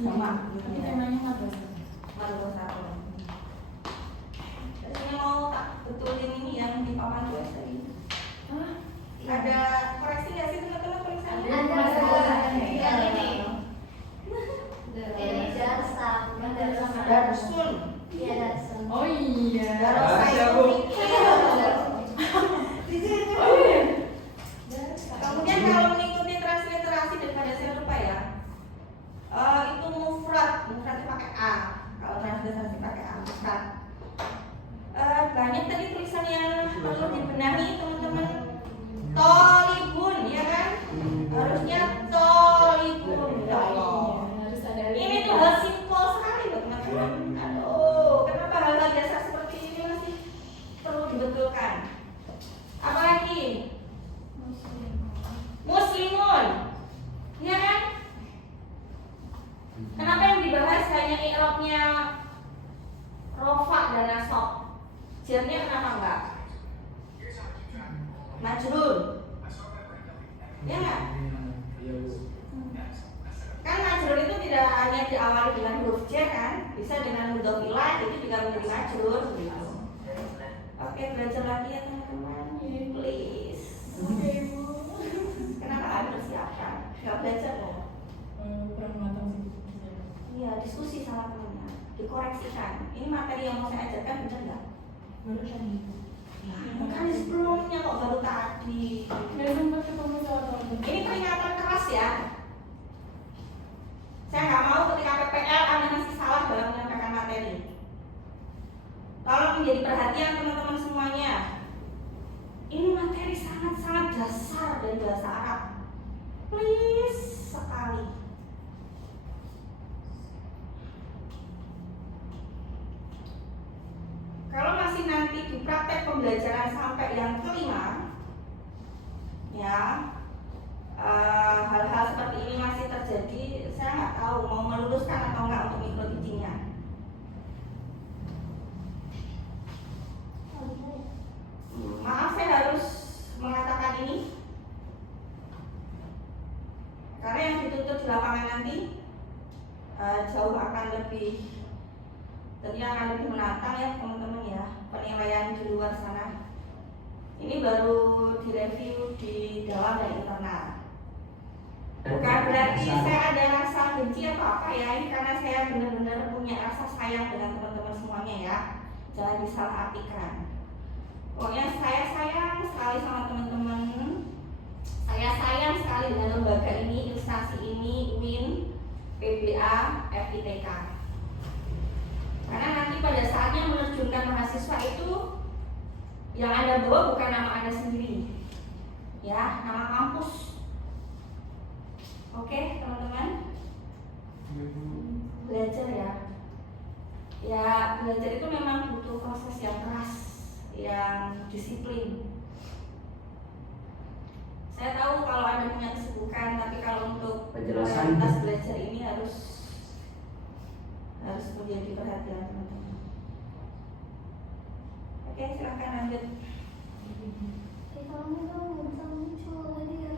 sama. Tapi temanya madrasah. Madrasah. Saya mau tak betulin ini yang di papan tulis tadi. Ada koreksi nggak sih teman-teman tulisannya? Ada. Yang ini. Ini Darsun. Darsun. Iya Darsun. Oh iya. Kemudian kalau mengikuti transliterasi daripada saya lupa ya, itu mufrad itu pakai A. Kalau transliterasi pakai A, mufrad. Banyak tadi tulisan yang perlu dibenahi teman-teman. Tolibun, ya kan? Harusnya tolibun. Ya Allah. Harus ada. Ini tuh hal simpel sekali loh teman-teman. Aduh, kenapa hal-hal dasar seperti ini masih perlu dibetulkan? Apalagi? Muslimun, ya kan? Kenapa yang dibahas hanya i'rabnya rofa dan nasab? Jarnya kenapa enggak? Majrur, ya enggak? Kan majrur itu tidak hanya diawali dengan huruf jar kan? Bisa dengan mudhof ilaih itu juga menjadi majrur begitu. Oke, belajar lagi ya teman-teman, please. Oke Bu. Kenapa nggak persiapan? Nggak belajar loh. Kurang matang sih. Iya, diskusi sama temennya, dikoreksikan. Ini materi yang mau saya ajarkan benar nggak? Baru tadi. Ya, kan sebelumnya kok baru tadi. Nggak sempat ketemu sama teman-teman. Ini peringatan keras ya. Saya nggak mau ketika PPL Anda masih salah dalam menyampaikan materi. Tolong menjadi perhatian teman-teman semuanya. Ini materi sangat-sangat dasar dari bahasa Arab. Please sekali. Kalau masih nanti di praktek pembelajaran sampai yang kelima, ya hal-hal seperti ini masih terjadi, saya nggak tahu mau meluluskan atau enggak untuk mikro teachingnya. Maaf saya harus mengatakan ini karena yang dituntut di lapangan nanti jauh akan lebih tentunya akan lebih menantang ya teman-teman ya, penilaian di luar sana. Ini baru direview di dalam dan internal. Bukan berarti saya ada rasa benci atau apa ya, ini karena saya benar-benar punya rasa sayang dengan teman-teman semuanya ya. Jangan disalahartikan. Pokoknya saya sayang sekali sama teman-teman. Saya sayang sekali dengan lembaga ini, instansi ini, UIN, PBA, FITK. Karena nanti pada saatnya menerjunkan mahasiswa itu yang Anda bawa bukan nama Anda sendiri, ya, nama kampus. Oke, teman-teman, belajar ya. Ya, belajar itu memang butuh proses yang keras, yang disiplin. Saya tahu kalau Anda punya kesibukan, tapi kalau untuk prioritas belajar ini harus menjadi perhatian teman-teman. Oke, silakan lanjut. Kamu nggak bisa muncul tadi ya.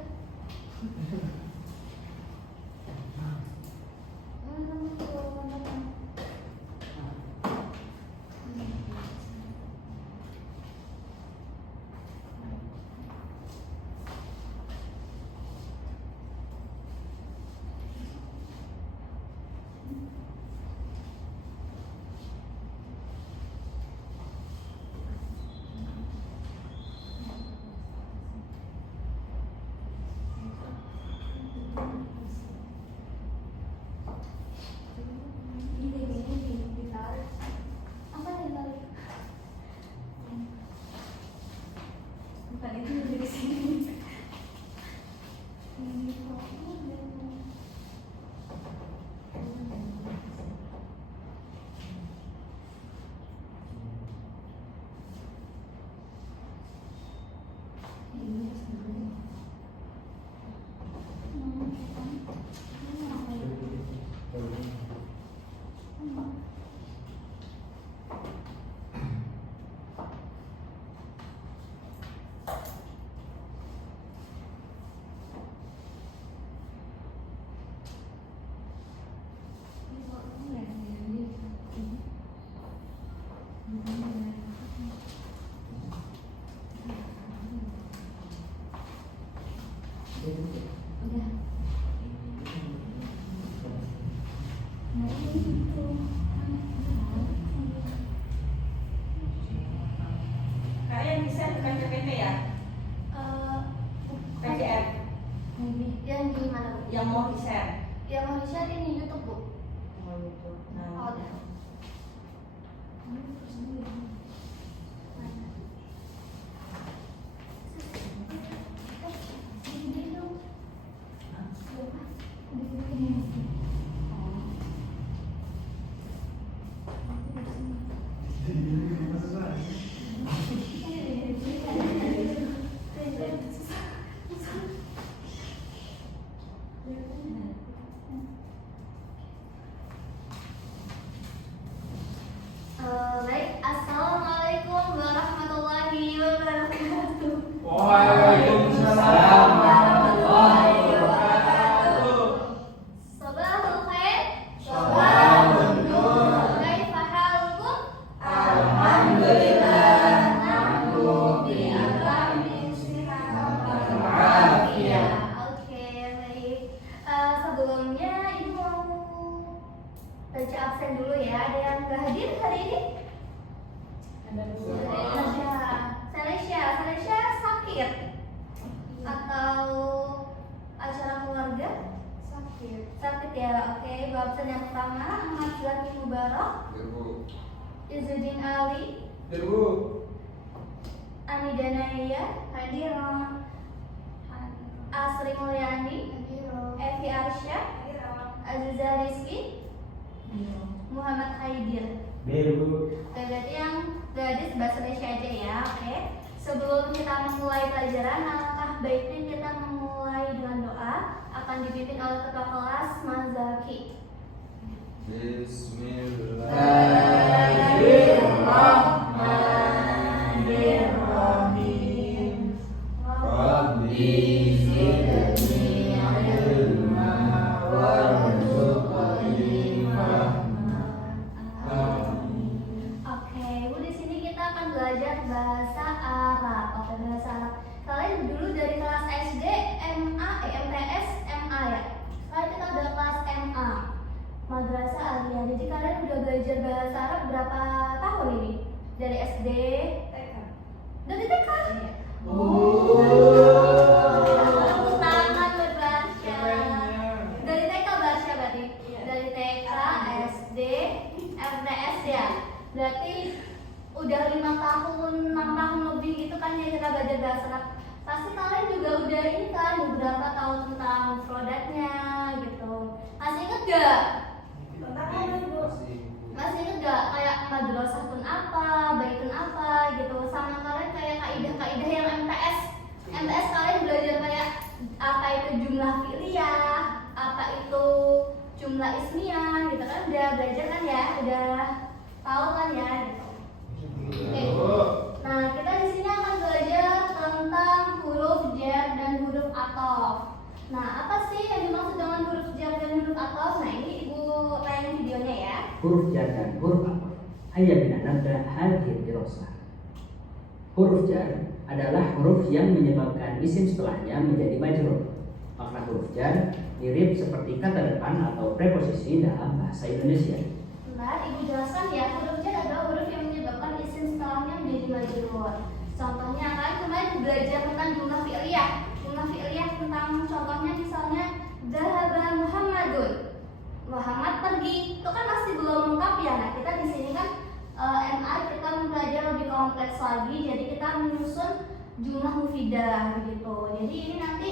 Kalian bisa bukan PPT ya? PDF Yang gimana bu? yang mau di-share. Yang mau di-share ini YouTube bu. Oh itu. Nah, Oh, udah. Baik, assalamualaikum warahmatullahi wabarakatuh. Waalaikumsalam warahmatullahi wabarakatuh. Sabahul khair. Sabahun nur. Kaifa halukum? Alhamdulillah. Nahnu bi akramin Wa'afiyah. Oke, baik. Sebelumnya ibu mau baca absen dulu ya. Ada yang nggak hadir hari ini? Ada dua. Selesya sakit atau acara keluarga? Sakit ya, oke. Absen yang pertama Ahmad Zaki Mubarak, Izzuddin Ali, Ani Danaya, hadir. Asri Mulyani, Evi Arsyad, Aziza Rizky, Muhammad Haidir. Berarti yang gadis bahasa Indonesia aja ya, oke. Sebelum kita memulai pelajaran, alangkah baiknya kita memulai dengan doa. Akan dipimpin oleh ketua kelas Mas Zaki. Bismillahirrahmanirrahim. Rabbi zidni ilma warzuqni fahma. Oke, Bu, di sini kita akan belajar bahasa Arab. Oke, bahasa Arab. Kalian dulu dari kelas SD, MA, MTS, MA ya. Sekarang kita udah kelas MA, Madrasah Aliyah. Jadi kalian udah belajar bahasa Arab berapa tahun ini? Dari SD? Dari TK? Tepuk tangan buat Barsya. Dari TK Barsya berarti? Dari TK, SD, MTS ya. Berarti udah 5 tahun, 6 tahun lebih gitu kan ya kita belajar bahasa Arab. Pasti kalian juga udah ini kan beberapa tahu tentang mufradatnya gitu. Masih inget gak? Masih inget gak kayak madrasah pun apa, baitun apa gitu. Sama kalian kayak kaidah-kaidah yang MTS. MTS kalian belajar kayak apa itu jumlah fi'liyah, apa itu jumlah ismiyah gitu kan udah belajar kan ya, udah tahu kan ya gitu. Oke. Nah, kita di sini akan belajar tentang huruf jar dan huruf athof. Nah, apa sih yang dimaksud dengan huruf jar dan huruf athof? Nah, ini Ibu tayangin videonya ya. Huruf jar dan huruf athof. Ayat bina nabda hadhir dirasah. Huruf jar adalah huruf yang menyebabkan isim setelahnya menjadi majrur. Makna huruf jar mirip seperti kata depan atau preposisi dalam bahasa Indonesia. Bentar, Ibu jelaskan ya. Huruf jar adalah huruf yang menyebabkan isim setelahnya menjadi majrur. Contohnya kan kemarin belajar tentang jumlah fi'liyah. Jumlah fi'liyah tentang contohnya misalnya Dhahaba Muhammadun. Muhammad pergi. Itu kan masih belum lengkap ya. Nah, kita di sini kan MA kita belajar lebih kompleks lagi. Jadi kita menyusun jumlah mufidah begitu. Jadi ini nanti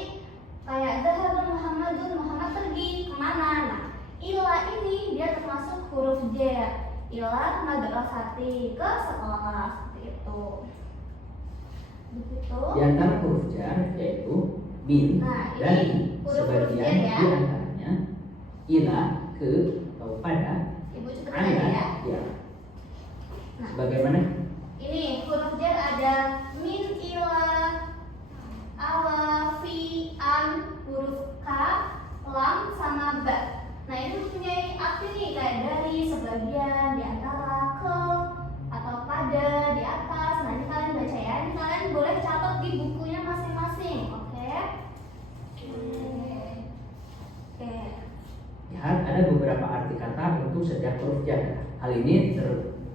kayak Dhahaba Muhammadun, Muhammad pergi kemana? Nah, ila ini dia termasuk huruf jar. Ila madrasati, ke sekolah seperti itu. Begitu. Di antara huruf jar yaitu min Nah, dan ini huruf-huruf sebagian jar ya. di antaranya ila, ke atau pada, Ibu cepetin aja ya. ya. Nah, Sebagaimana ini huruf jar ada min, ila, awa, fi, an, huruf ka, lam, sama ba. Nah, ini mempunyai arti nih kayak dari, sebagian, di antara, ke, atau pada, di atas. Nah, ini kalian baca ya. Ini kalian boleh catat di bukunya masing-masing, oke? Oke. Lihat, ada beberapa arti kata untuk setiap huruf jar. Hal ini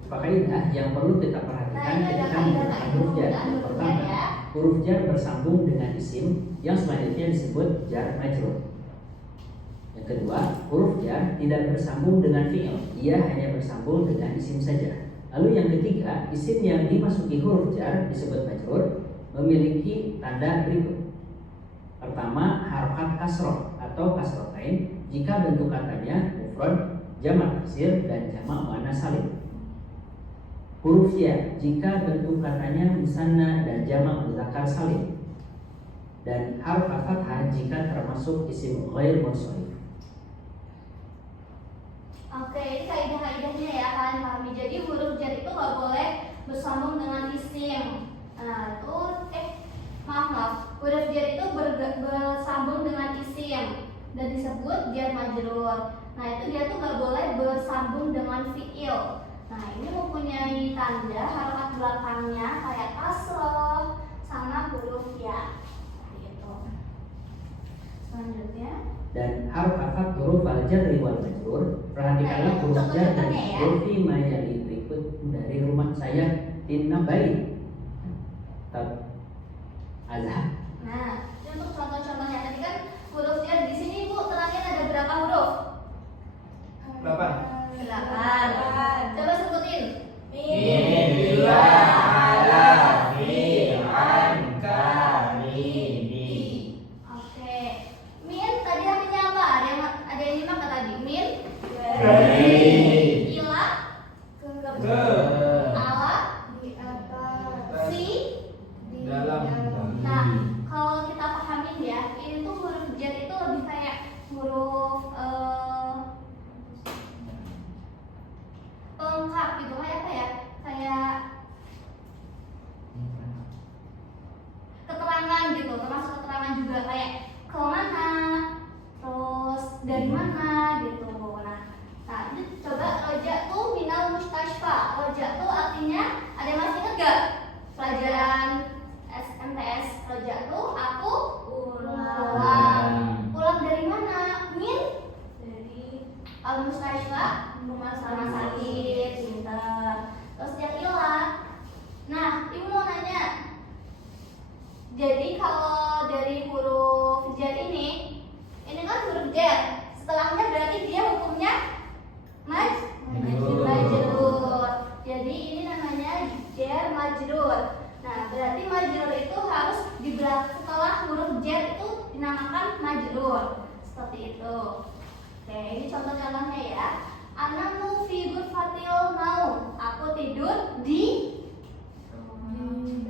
kaidah yang perlu kita perhatikan ketika menggunakan huruf jar. Pertama, huruf jar bersambung dengan isim yang selanjutnya disebut jar majrur. Yang kedua, huruf jar tidak bersambung dengan fi'il, ia hanya bersambung dengan isim saja. Lalu yang ketiga, isim yang dimasuki huruf jar disebut majrur memiliki tanda berikut. Pertama, harokat kasroh atau kasrotain jika bentuk katanya mufrad, jamak taksir, dan jamak muannas salim. Huruf ya jika bentuk katanya musanna dan jamak mudzakkar salim. Dan harokat fathah jika termasuk isim ghair munsharif. Oke, ini kaidah-kaidahnya ya, kalian pahami. Jadi huruf jar itu nggak boleh bersambung dengan isim. Nah, itu maaf. Huruf jar itu bersambung dengan isim dan disebut jar majrur. Nah, itu dia tuh nggak boleh bersambung dengan fi'il. Nah, ini mempunyai tanda harokat belakangnya kayak kasroh sama huruf ya. Gitu. Selanjutnya. Dan harokat huruf al-jarri wal majrur, perhatikanlah huruf jar dan majrur fi ma yali berikut dari rumah saya Tinnabai. Azhar. Nah, ini untuk contoh-contohnya. Tadi kan huruf jar di sini Bu terakhir ada berapa huruf? 8. 8. Coba sebutin. Min bila ala fi an karimi. Oke. Min tadi artinya apa? Ada yang nyimak nggak tadi? Min. Dari. Ila. Ke. Ala. Si. Dalam. Nah, kalau kita pahamin ya, ini tuh huruf jar itu lebih kayak huruf pelengkap gitu, kayak apa ya? Kayak keterangan gitu, termasuk keterangan juga kayak ke mana, terus dari mana gitu. Nah ini coba roja tuh minal mustashfa. Roja tuh artinya ada yang masih ingat gak? Pelajaran SMTS roja tuh aku pulang. Pulang dari mana? Min? Dari al mustashfa, rumah sakit, pintar. Terus yang ilah. Nah, ibu mau nanya. Jadi kalau dari huruf jar ini kan huruf jar. Setelahnya berarti dia hukumnya majrur. Jadi ini namanya jar majrur. Nah, berarti majrur itu harus di setelah huruf jar itu dinamakan majrur. Seperti itu. Oke, ini contoh-contohnya ya. Anamu fi ghurfatil naum. Aku tidur di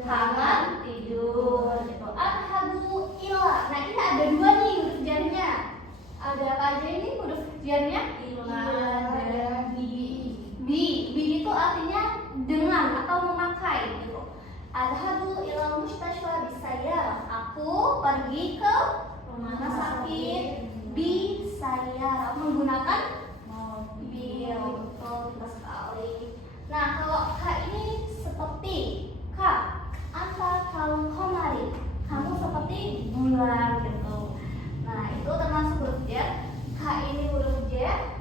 kamar tidur gitu. Adhabu ila. Nah, ini ada dua nih huruf jarnya. Ada apa aja ini huruf jarnya? Ila dan bi itu artinya dengan atau memakai gitu. Adhabu ila mustashfa bisaya. Aku pergi ke rumah sakit bisaya menggunakan mobil. Betul sekali. Nah, kalau K ini seperti K. Anta kalau komari, kamu seperti bulan gitu. Nah, itu termasuk huruf jar. K ini huruf jar.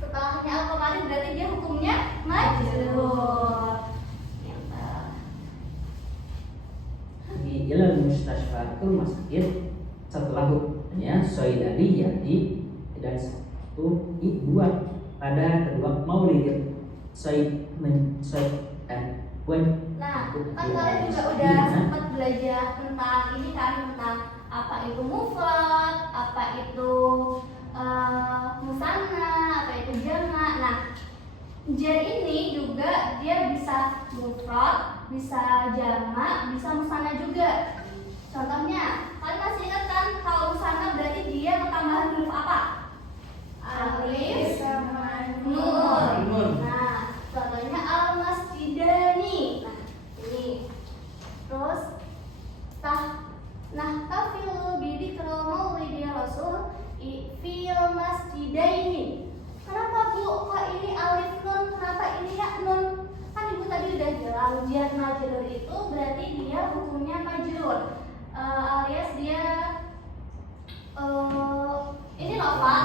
Setelahnya al-komari berarti dia hukumnya majrur. Di ilal mustashfa itu rumah sakit setelah hukumnya soidali yati dan satu dua pada kedua maulid soid dan buat. Nah, kan kalian juga udah sempat belajar tentang ini kan, tentang apa itu mufrad, apa itu musanna, apa itu jamak. Nah, jar ini juga dia bisa mufrad, bisa jamak, bisa musanna juga. Contohnya, kalian masih ingat kan kalau musanna berarti dia tambahan huruf apa? Alif sama nun. Nah, contohnya al-masjidani. Nah, ini. Terus tafil bidikro maulidi rasul fil masjidaini. Kenapa Bu? Kok ini alif nun? Kenapa ini ya nun? Kan Ibu tadi udah bilang jar majrur itu berarti dia hukumnya majrur. Alias dia ini loh Pak.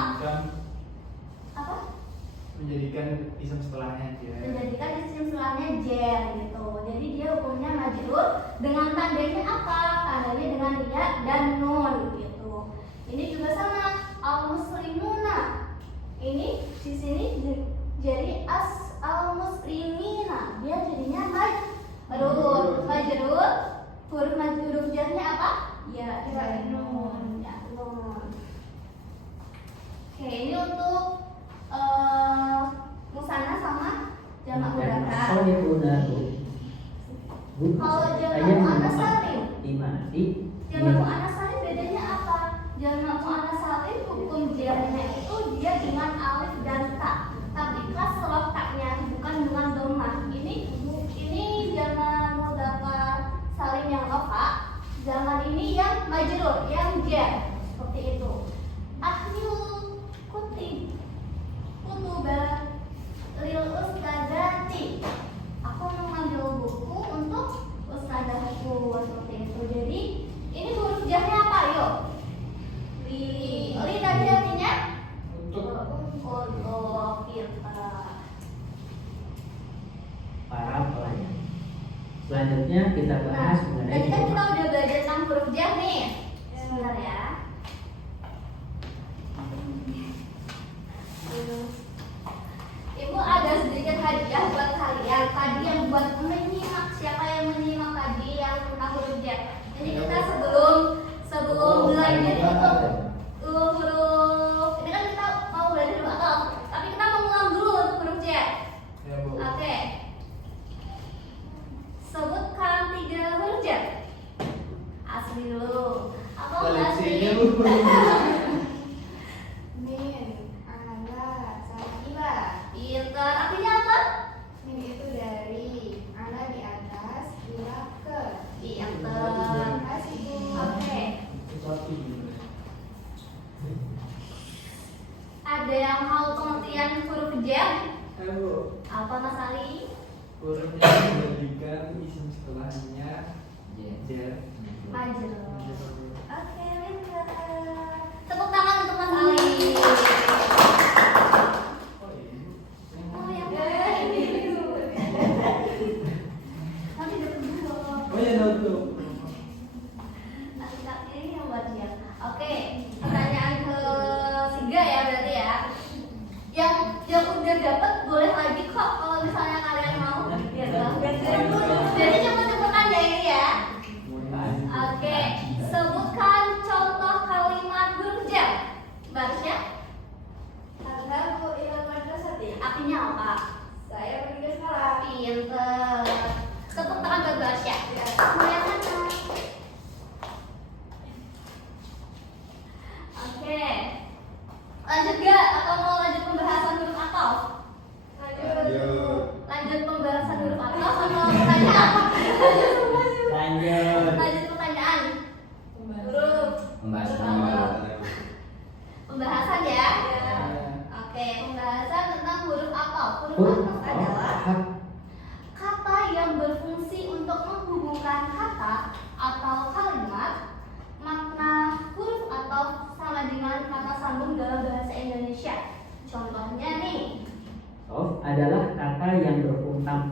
menjadikan isim setelahnya jar. Menjadikan isim setelahnya jar gitu. Jadi dia hukumnya majrur dengan tandanya apa? Tandanya dengan ya dan nun gitu. Ini juga sama al-muslimuna. Ini di sini jadi al-muslimina. Dia jadinya majrur. Huruf jarnya apa? Ya nun. Ya nun. Oke, ini untuk musana sama jamak mudzakkar. Kalau jamak muannas salim, jamak muannas salim bedanya apa? Jamak muannas salim hukum jarnya itu dia dengan alif dan ta, tapi kasroh taknya bukan dengan dhammah. Ini jamak mudzakkar salim yang rafa, zaman ini yang majrur, yang jar seperti itu. Kutuba lil ustadzati. Aku mengambil buku untuk ustadzahku seperti itu. Jadi ini huruf jarnya apa? Yuk. Li tadi artinya untuk kita. Para pelajar. Selanjutnya kita bahas mengenai Tadi kan kita udah belajar tentang huruf jar nih. Sebentar ya. Ibu ada sedikit hadiah buat kalian. Tadi yang buat menyimak, siapa yang menyimak tadi yang tentang huruf jar. Jadi kita sebelum belajar itu huruf. Ini kan kita mau belajar dulu atau tapi kita mau ngulang dulu untuk huruf jar. Ya, Bu. Oke. Sebutkan 3 huruf jar. Asli dulu. Apa enggak Koleksinya, asli? Bu. Min, ana, sakiba. Pintar. Artinya apa? Min itu dari ana di atas, ila ke. Pintar. Kasih Bu. Oke. Sesuatu. Ada yang mau pengertian huruf jar? Ya, Bu. Apa Mas Ali? Hurufnya menjadikan isim setelahnya jar. Majrur. Oke, pintar. Tepuk tangan untuk Mas Ali. Oh, ini. Oh, yang nanti dapat 2. Oh ya, tuh. Nanti ini yang buat dia. Oke, pertanyaan ketiga ya berarti ya. Yang udah dapat boleh lagi kok kalau misalnya kalian mau. Jadi cepet-cepetan ya ini ya. Oke, sebutkan contoh kalimat huruf jar. Barsya, Tadhabu ila madrasati. artinya apa? Saya pergi ke sekolah. Pinter. Tepuk tangan buat Barsya. Kemudian mana? Oke. Lanjut gak? Atau mau lanjut pembahasan huruf atau? Lanjut pembahasan huruf atau pertanyaan? Lanjut pertanyaan. Huruf. Pembahasan ya. Oke, pembahasan tentang huruf atau. Huruf atau adalah kata yang berfungsi untuk menghubungkan kata atau kalimat. Makna huruf atau sama dengan kata sambung dalam bahasa Indonesia. Contohnya nih. Of adalah kata yang berfungsi of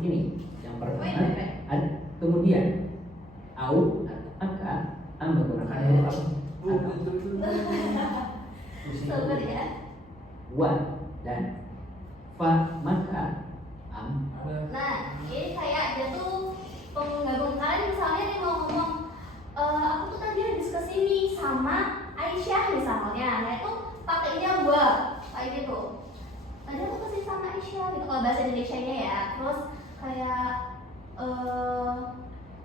ini yang pertama kemudian au maka menggunakan huruf Sabar ya. wa dan fa maka am. Nah, ini kayak dia tuh penggabung kalian misalnya dia mau ngomong aku tuh tadi habis kesini sama Aisyah misalnya, nah itu pakainya wa kayak gitu. Tadi aku kesini sama Aisyah gitu kalau bahasa Indonesianya ya. Terus kayak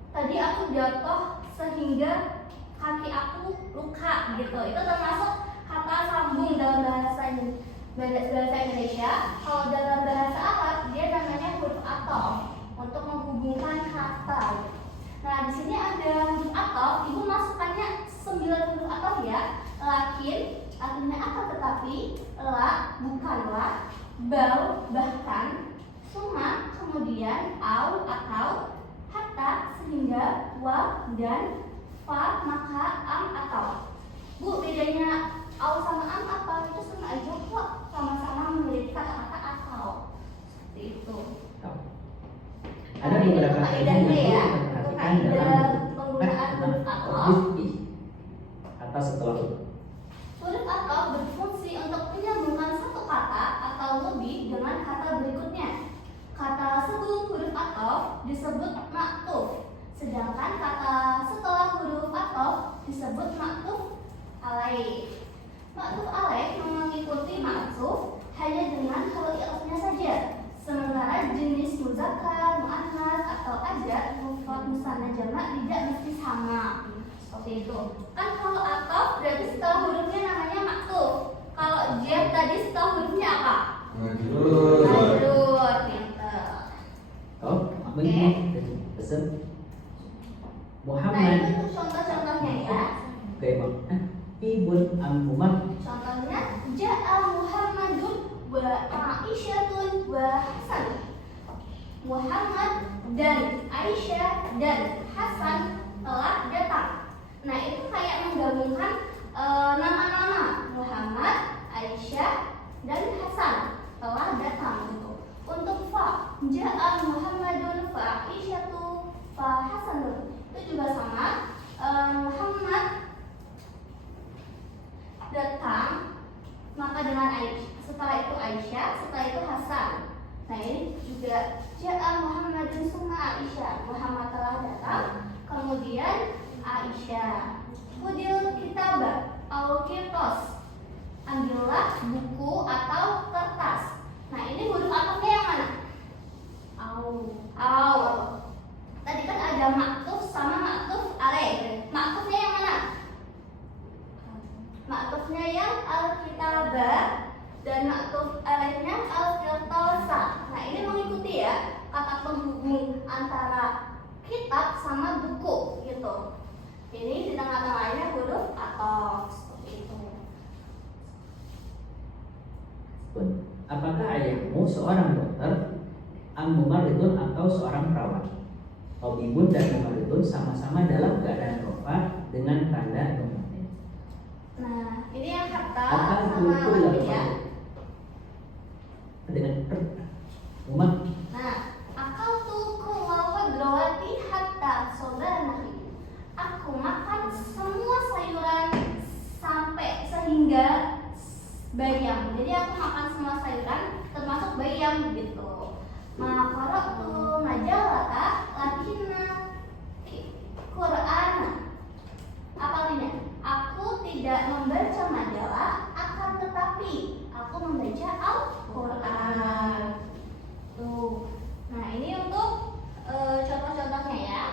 tadi aku jatuh sehingga kaki aku luka gitu. Itu termasuk kata sambung dalam bahasa Indonesia. Kalau dalam bahasa Arab dia namanya huruf ataf untuk menghubungkan kata. Nah, di sini ada huruf ataf, ibu masukkannya 9 huruf ataf ya. Lakin artinya apa tetapi, la bukanlah, bal bahkan, summa kemudian, au atau, hatta sehingga, wa dan, fa maka, am atau. Bu, bedanya au sama am apa? Itu sama aja kok, sama-sama kaidahnya ya. Untuk diperhatikan kaidah dalam penggunaan huruf atof. Kata setelah Huruf atof berfungsi untuk menyambungkan satu kata atau lebih dengan kata berikutnya. Kata sebelum huruf atof disebut maktuf, sedangkan kata setelah huruf atof disebut maktuf alaih. Maktuf alaih mengikuti maktuf hanya dengan hal i'rabnya saja. Sementara jenis muzakkar, muannats atau adad, mufrad, musanna, jamak tidak mesti sama. Seperti itu. Kan kalau atof berarti setelah hurufnya namanya maktuf. Kalau jar tadi setelah hurufnya apa? Majrur. Pinter. oh Oke. pesan Nah, Muhammad itu untuk contoh-contohnya ya. oke bang ibun Muhammad Contohnya ja'a Muhammadun wa Aisyatun wa Hasan. Muhammad dan Aisyah dan Hasan telah datang. Nah, itu kayak menggabungkan nama-nama Muhammad, Aisyah, dan Hasan telah datang gitu. Untuk fa, ja'a Muhammadun fa Aisyatu fa Hasanun. Itu juga sama. Muhammad datang, maka dengan Aisyah, setelah itu Aisyah, setelah itu Hasan. Nah, ini juga ja'a Muhammadun summa Aisyah. Muhammad telah datang, kemudian Aisyah. Khudil kitabah au kirtos. Ambillah buku atau kertas. Nah, ini huruf atofnya yang mana? Au. Tadi kan ada maktuf sama maktuf alaih. Maktufnya yang mana? Maktufnya yang al-kitabah dan maktuf alaihnya al-kirtosa. Nah, ini mengikuti ya kata penghubung antara kitab sama buku gitu. Ini di tengah-tengahnya huruf atof seperti itu. apakah ayahmu seorang dokter mumaridun atau seorang perawat Tabibun dan mumaridun sama-sama dalam keadaan rofa dengan tanda nomatin. Nah, ini yang kata Akan sama kultur ya. dengan umat Nah, akal tuh khadrawati hatta sobanahi. Aku makan semua sayuran sampai sehingga bayam. Jadi aku makan semua sayuran termasuk bayam gitu. Maka tuh majalata lakinna Quran. Apa artinya? Aku tidak membaca majalah, akan tetapi aku membaca Al-Quran. Tuh. Nah, ini untuk contoh-contohnya ya.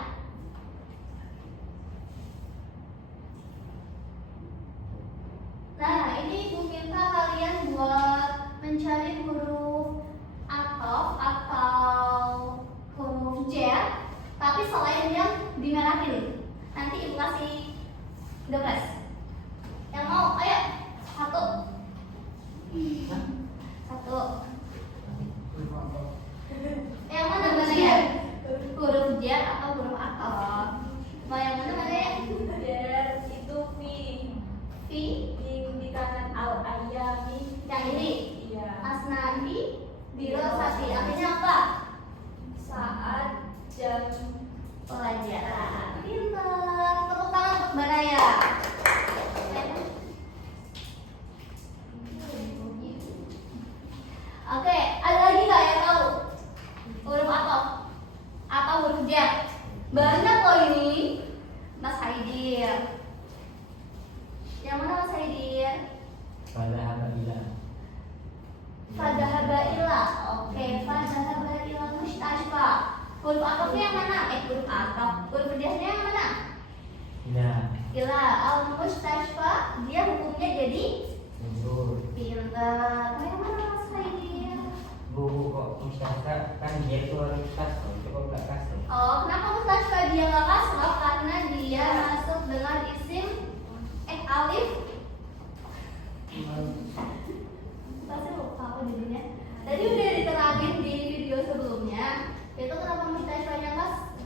Nah, ini Ibu minta kalian buat mencari huruf atof atau huruf jar, tapi selain yang dimerahin. Nanti Ibu kasih 12. Yang mau, ayo. Satu. Yang mana ya? Huruf jar atau huruf atof? Mau yang mana ya? Jar itu fi Fi. di kanan al ayami. Yang ini. Iya. Asnabi dirosati. Artinya apa? Saat jam Pelajaran. Pintar. Tepuk tangan untuk Baraya. Oke, ada lagi nggak yang tahu huruf atof atau huruf jar? Banyak loh ini. Mas Haidir. Yang mana Mas Haidir? Fadhahaba Fadhahaba. Oke, fadhahaba ila mustashfa. Huruf atofnya yang mana? Huruf atof. Huruf jarnya yang mana? Ila al mustashfa. Dia hukumnya jadi pintar. Yang mana Mas Haidir? Bu kok Mustafa kan dia itu harus kasroh, coba nggak kasroh. Oh, kenapa mustashfa dia nggak kasroh? Karena dia masuk dengan isim alif. Pasti lupa aku jadinya. Tadi udah diterangin di video sebelumnya. Itu kenapa mustashfanya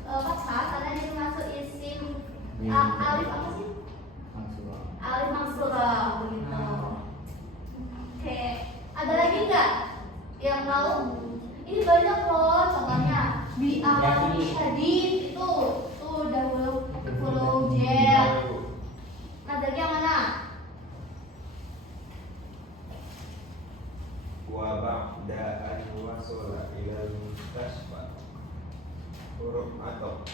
fathah? Karena dia masuk isim alif apa sih? Alif maksurah begitu. Oke, ada lagi nggak yang tahu? Ini banyak loh, contohnya bi syadid itu udah huruf jar. Nah, lagi yang mana? Wa ba'da an wasala ilal mustasfa. Huruf atau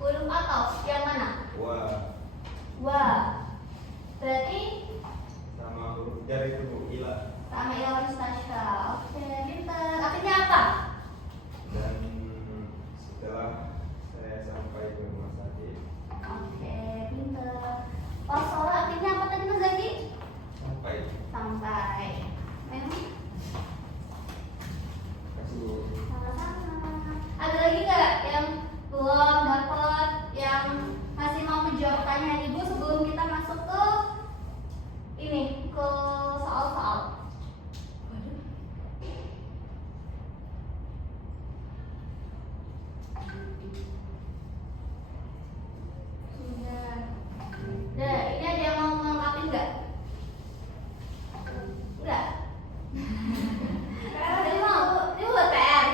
Huruf atau yang mana? Wa. Berarti sama huruf jar itu bu ila. sama ila mustasya. Oke, pintar. Artinya apa? Dan setelah saya sampai ke rumah sakit, Oke, pintar. Wasola artinya apa tadi Mas Zaki? sampai Memang kasih bu. sama-sama. Ada lagi nggak yang belum dapat, yang masih mau menjawab pertanyaan Ibu sebelum kita masuk ke ini, ke soal-soal? Sudah. Nah, ini ada yang mau melengkapi nggak? Udah? Ini mau? Ini buat PR?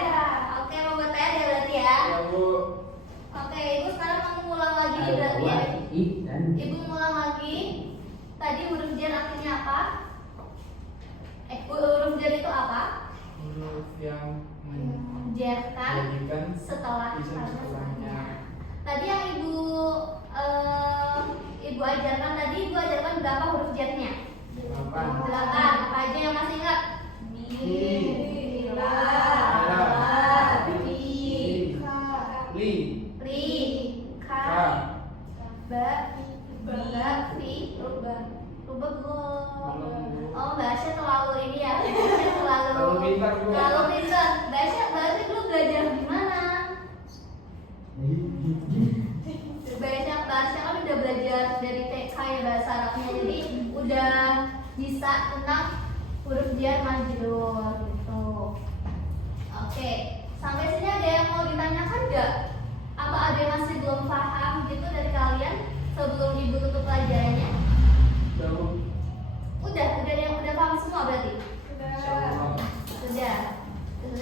Oke, mau buat PR ya berarti ya? Bu. Oke, Ibu sekarang mau ngulang lagi Ada berarti wa, ya? i, dan Ibu ngulang lagi. Tadi huruf jar artinya apa? Huruf jar itu apa? Huruf yang Jarkan menjadikan setelah isim kalimat setelahnya. Tadi yang Ibu ajarkan tadi, Ibu ajarkan berapa huruf jarnya? 8. Apa aja yang masih ingat? Bila. Bi, Li. ri, ka, Ka. ba, fi, rubah belum. Oh, bahasa terlalu ini ya. Bahasa Terlalu pintar, Bu. Terlalu pintar. Bahasa dulu belajar di mana? Bahasa kan udah belajar dari TK ya bahasa Arabnya, jadi udah bisa tentang huruf jar majrur gitu. Oke, sampai sini ada yang mau ditanyakan nggak? Apa ada yang masih belum paham gitu dari kalian sebelum Ibu tutup pelajarannya? Udah ada yang udah paham semua berarti? Sudah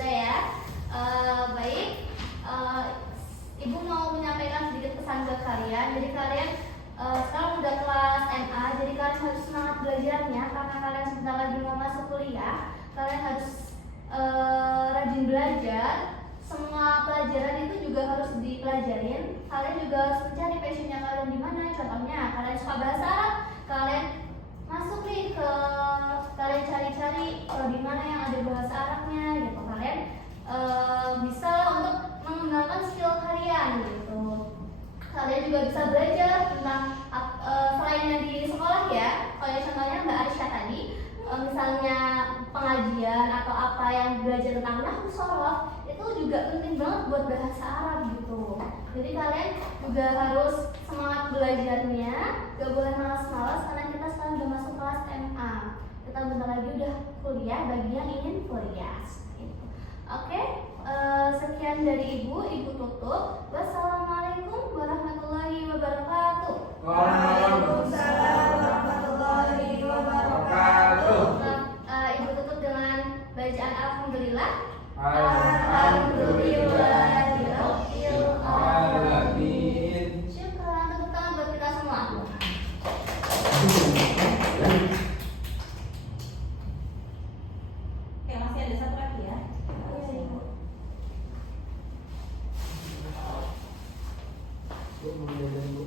ya. Baik. Ibu mau menyampaikan sedikit pesan buat kalian. Jadi kalian sekarang udah kelas MA, jadi kalian harus semangat belajarnya karena kalian sebentar lagi mau masuk kuliah. Kalian harus rajin belajar. Semua pelajaran itu juga harus dipelajarin. Kalian juga harus mencari passionnya kalian di mana. Contohnya kalian suka bahasa Arab, kalian masuk nih ke kalian cari-cari di mana yang ada bahasa Arabnya gitu. Kalian bisa untuk mengembangkan skill kalian gitu. Kalian juga bisa belajar tentang selain yang di sekolah ya. Kayak contohnya Mbak Aisyah tadi, misalnya pengajian atau apa yang belajar tentang nahwu shorof, itu juga penting banget buat bahasa Arab gitu. Jadi kalian juga harus semangat belajarnya, gak boleh malas-malas karena kita sekarang udah masuk kelas MA. Kita bentar lagi udah kuliah bagi yang ingin kuliah. Gitu. Oke, sekian dari Ibu tutup. Wassalamualaikum warahmatullahi wabarakatuh. Waalaikumsalam warahmatullahi wabarakatuh. Ibu tutup dengan bacaan alhamdulillah. Alhamdulillahirabbil Alamin. Syukran, tepuk tangan buat kita semua. Oke, masih ada satu lagi ya. Bu, mau belajar, Bu.